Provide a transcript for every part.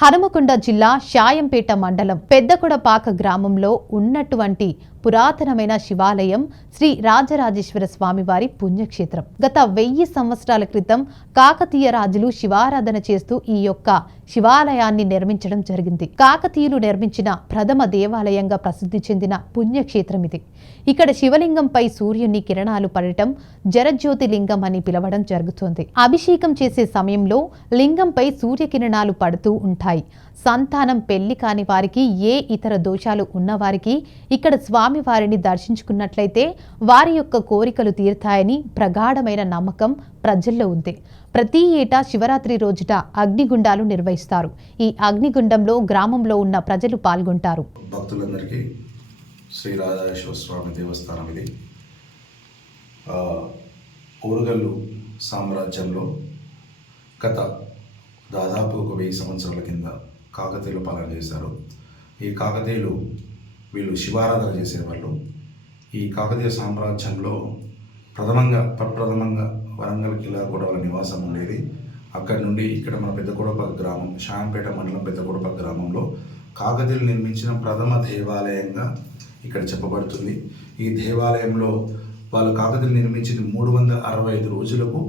హనుమకొండ జిల్లా షాయంపేట మండలం పెద్దకొడపాక గ్రామంలో ఉన్నటువంటి పురాతనమైన శివాలయం శ్రీ రాజరాజేశ్వర స్వామివారి పుణ్యక్షేత్రం. గత 1000 సంవత్సరాల క్రితం కాకతీయ రాజులు శివారాధన చేస్తూ ఈ యొక్క శివాలయాన్ని నిర్మించడం జరిగింది. కాకతీయులు నిర్మించిన ప్రథమ దేవాలయంగా ప్రసిద్ధి చెందిన పుణ్యక్షేత్రం ఇది. ఇక్కడ శివలింగంపై సూర్యుని కిరణాలు పడటం జరజ్యోతిలింగం అని పిలవడం జరుగుతోంది. అభిషేకం చేసే సమయంలో లింగంపై సూర్యకిరణాలు పడుతూ ఉంటాయి. సంతానం పెళ్లి కాని వారికి, ఏ ఇతర దోషాలు ఉన్నవారికి ఇక్కడ స్వామివారిని దర్శించుకున్నట్లయితే వారి యొక్క కోరికలు తీరుతాయని ప్రగాఢమైన నమ్మకం ప్రజల్లో ఉంది. ప్రతి ఏటా శివరాత్రి రోజుట అగ్నిగుండాలు నిర్వహిస్తారు. ఈ అగ్నిగుండంలో గ్రామంలో ఉన్న ప్రజలు పాల్గొంటారు. భక్తులందరికీ శ్రీ రాజరాజేశ్వర స్వామి దేవస్థానం ఇది. ఓరుగల్లు సామ్రాజ్యంలో గత దాదాపు 1000 సంవత్సరాల కింద కాకతీయులు పాలన చేశారు. ఈ కాకతీయులు వీళ్ళు శివారాధన చేసేవాళ్ళు. ఈ కాకతీయ సామ్రాజ్యంలో ప్రప్రథమంగా వరంగల్ కిలా కూడా వాళ్ళ నివాసం ఉండేది. అక్కడి నుండి ఇక్కడ మన పెద్దకొడపాక గ్రామం, షాయంపేట మండలం పెద్దకొడపాక గ్రామంలో కాకతీయులు నిర్మించిన ప్రథమ దేవాలయంగా ఇక్కడ చెప్పబడుతుంది. ఈ దేవాలయంలో వాళ్ళు కాకతీయులు నిర్మించిన 365 రోజులకు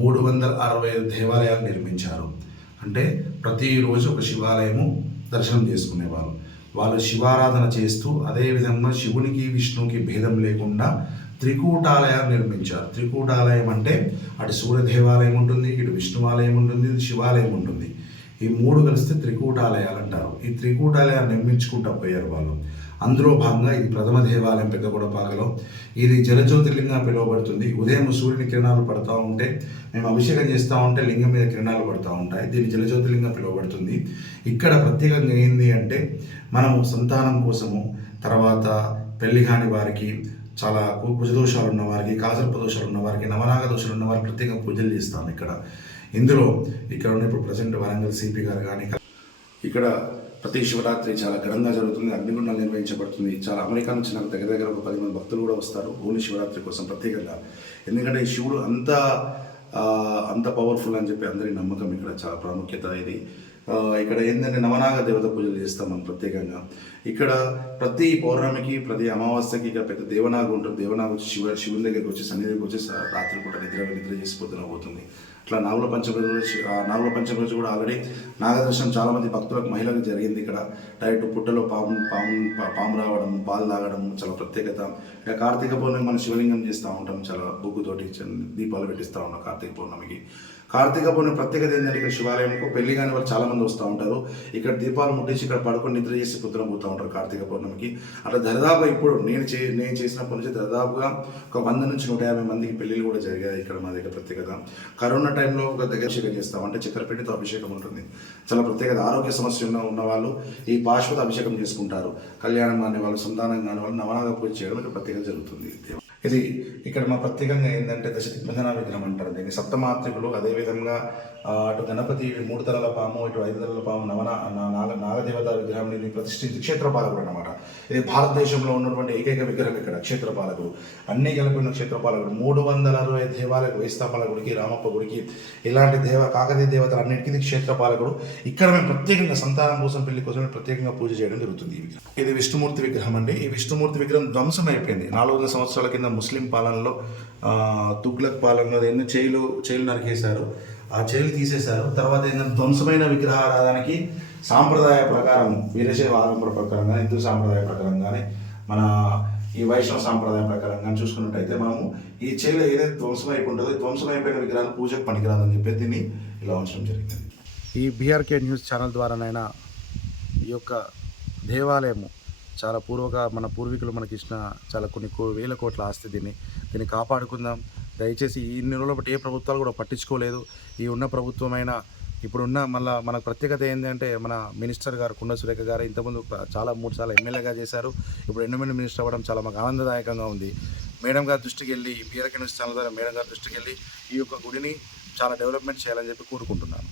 365 దేవాలయాలు నిర్మించారు. అంటే ప్రతిరోజు ఒక శివాలయము దర్శనం చేసుకునేవాళ్ళు. వాళ్ళు శివారాధన చేస్తూ అదేవిధంగా శివునికి విష్ణువుకి భేదం లేకుండా త్రికూటాలయాలు నిర్మించారు. త్రికూటాలయం అంటే అటు సూర్య దేవాలయం ఉంటుంది, ఇటు విష్ణువాలయం ఉంటుంది, శివాలయం ఉంటుంది. ఈ 3 కలిస్తే త్రికూటాలయాలు అంటారు. ఈ త్రికూటాలయాలు నిర్మించుకుంటూ పోయారు వాళ్ళు. అందులో భాగంగా ఇది ప్రథమ దేవాలయం పెద్దకొడపాకలో. ఇది జలజ్యోతిర్లింగంగా పిలువబడుతుంది. ఉదయం సూర్యుని కిరణాలు పడుతూ ఉంటే, మేము అభిషేకం చేస్తూ ఉంటే లింగం మీద కిరణాలు పడుతూ ఉంటాయి. దీన్ని జలజ్యోతిర్లింగంగా పిలువబడుతుంది. ఇక్కడ ప్రత్యేకంగా ఏంది అంటే, మనము సంతానం కోసము, తర్వాత పెళ్లి కాని వారికి, చాలా కుజదోషాలు ఉన్న వారికి, కాసర్ప దోషాలు ఉన్న వారికి, నవనాగ దోషాలు ఉన్న వారికి ప్రత్యేకంగా పూజలు చేస్తాం ఇక్కడ. ఇక్కడ ఉన్న ఇప్పుడు ప్రజెంట్ వరంగల్ సిపి గారు కానీ ఇక్కడ ప్రతి శివరాత్రి చాలా ఘనంగా జరుగుతుంది. అగ్నిగుండాలు నిర్వహించబడుతుంది. చాలా అమెరికా నుంచి నాకు దగ్గర ఒక 10 మంది భక్తులు కూడా వస్తారు ఓన్లీ శివరాత్రి కోసం ప్రత్యేకంగా. ఎందుకంటే ఈ శివుడు అంత పవర్ఫుల్ అని చెప్పి అందరి నమ్మకం. ఇక్కడ చాలా ప్రాముఖ్యత ఇది. ఇక్కడ ఏంటంటే నవనాగ దేవత పూజలు చేస్తాం మనం ప్రత్యేకంగా. ఇక్కడ ప్రతి పౌర్ణమికి, ప్రతి అమావాస్యకి ఇక్కడ పెద్ద దేవనాగు ఉంటుంది. దేవనాగు వచ్చి శివుని దగ్గరికి వచ్చి సన్నిధికి వచ్చి రాత్రి పూట నిద్ర చేసి పొద్దున పోతుంది. అట్లా నాగుల పంచమి రోజు కూడా ఆల్రెడీ నాగదర్శనం చాలామంది భక్తులకు, మహిళలకు జరిగింది. ఇక్కడ డైరెక్ట్ పుట్టలో పాము రావడం, పాలు తాగడం చాలా ప్రత్యేకత. ఇక్కడ కార్తీక పౌర్ణమి మనం శివలింగం చేస్తూ ఉంటాం. చాలా బొగ్గుతోటి దీపాలు పెట్టిస్తూ ఉంటాం కార్తీక పౌర్ణమికి. కార్తీక పౌర్ణమి ప్రత్యేకత ఏంటంటే ఇక్కడ శివాలయంకు పెళ్లి కాని వాళ్ళు చాలామంది వస్తూ ఉంటారు. ఇక్కడ దీపాలు ముట్టించి ఇక్కడ పడుకొని నిద్ర చేసి పొద్దున పోతూ ఉంటారు కార్తీక పౌర్ణమికి. అట్లా దాదాపుగా ఇప్పుడు నేను చేసినప్పటి నుంచి దాదాపుగా ఒక 100 నుంచి 150 మందికి పెళ్లిళ్ళు కూడా జరిగాయి ఇక్కడ మా దగ్గర. ప్రత్యేకత కరోనా టైంలో ఒక దగ్గర అభిషేకం చేస్తాం. అంటే చక్కెరపిండితో అభిషేకం ఉంటుంది. చాలా ప్రత్యేకత. ఆరోగ్య సమస్య ఉన్న వాళ్ళు ఈ పాశుపత అభిషేకం చేసుకుంటారు. కళ్యాణం కాని వాళ్ళు, సంతానం కాని వాళ్ళు నవనాగ పూజ చేయడం ఇక్కడ ప్రత్యేకత జరుగుతుంది. ఇది ఇక్కడ మా ప్రత్యేకంగా ఏంటంటే దశదిగ్బంధన విగ్రహం అంటారు దీన్ని. సప్తమాత్రికులు, అదేవిధంగా అటు గణపతి 3 తలల పాము, ఇటు 5 తలల పాము, నాగదేవత విగ్రహం ఇది ప్రతిష్ఠించి క్షేత్రపాలకుడు అనమాట. ఇది భారతదేశంలో ఉన్నటువంటి ఏకైక విగ్రహం ఇక్కడ క్షేత్రపాలకుడు. అన్ని కలిపిన క్షేత్రపాలకుడు. 360 దేవాలయాలకు, వైస్తాపాల గుడికి, రామప్ప గుడికి, ఇలాంటి కాకతీయ దేవతలు అన్నిటికీ క్షేత్రపాలకుడు. ఇక్కడ మేము ప్రత్యేకంగా సంతానం కోసం, పెళ్లి కోసం ప్రత్యేకంగా పూజ చేయడం జరుగుతుంది. ఇది విష్ణుమూర్తి విగ్రహం అండి. ఈ విష్ణుమూర్తి విగ్రహం ధ్వంసం అయిపోయింది 400 సంవత్సరాల కింద ముస్లిం పాలనలో. తుగ్లక్ పాలనలో ఎన్నో చేయిలు నరికేశారు. ఆ చేయిలు తీసేశారు. తర్వాత ఏంటంటే ధ్వంసమైన విగ్రహారాధనకి సాంప్రదాయ ప్రకారం, వీరశైవ ఆరంభ ప్రకారం కానీ, హిందూ సాంప్రదాయ ప్రకారం కానీ, మన ఈ వైష్ణవ సాంప్రదాయం ప్రకారం కానీ చూసుకున్నట్టయితే మనము ఈ చేయిలో ఏదైతే ధ్వంసం అయిపోతుందో ధ్వంసం అయిపోయిన విగ్రహాలు పూజకు పనికిరాదని చెప్పి దీన్ని ఇలా ఉంచడం జరిగింది. ఈ బీఆర్కే న్యూస్ ఛానల్ ద్వారానైనా ఈ యొక్క దేవాలయము చాలా మన పూర్వీకులు మనకి ఇచ్చిన చాలా కొన్ని వేల కోట్ల ఆస్తి. దీన్ని కాపాడుకుందాం. దయచేసి ఇన్ని రోజుల బట్టి ఏ ప్రభుత్వాలు కూడా పట్టించుకోలేదు. ఈ ఉన్న ప్రభుత్వమైనా ఇప్పుడున్న మనకు ప్రత్యేకత ఏంటంటే, మన మినిస్టర్ గారు కుండ సురేఖ గారు ఇంతకుముందు 3 సార్లు ఎమ్మెల్యేగా చేశారు. ఇప్పుడు ఎండోమెంట్ మినిస్టర్ అవ్వడం చాలా మాకు ఆనందదాయకంగా ఉంది. మేడం గారి దృష్టికి వెళ్ళి, బీఆర్కే న్యూస్ ఛానల్ ద్వారా మేడం గారి దృష్టికి వెళ్ళి ఈ యొక్క గుడిని చాలా డెవలప్మెంట్ చేయాలని చెప్పి కోరుకుంటున్నాను.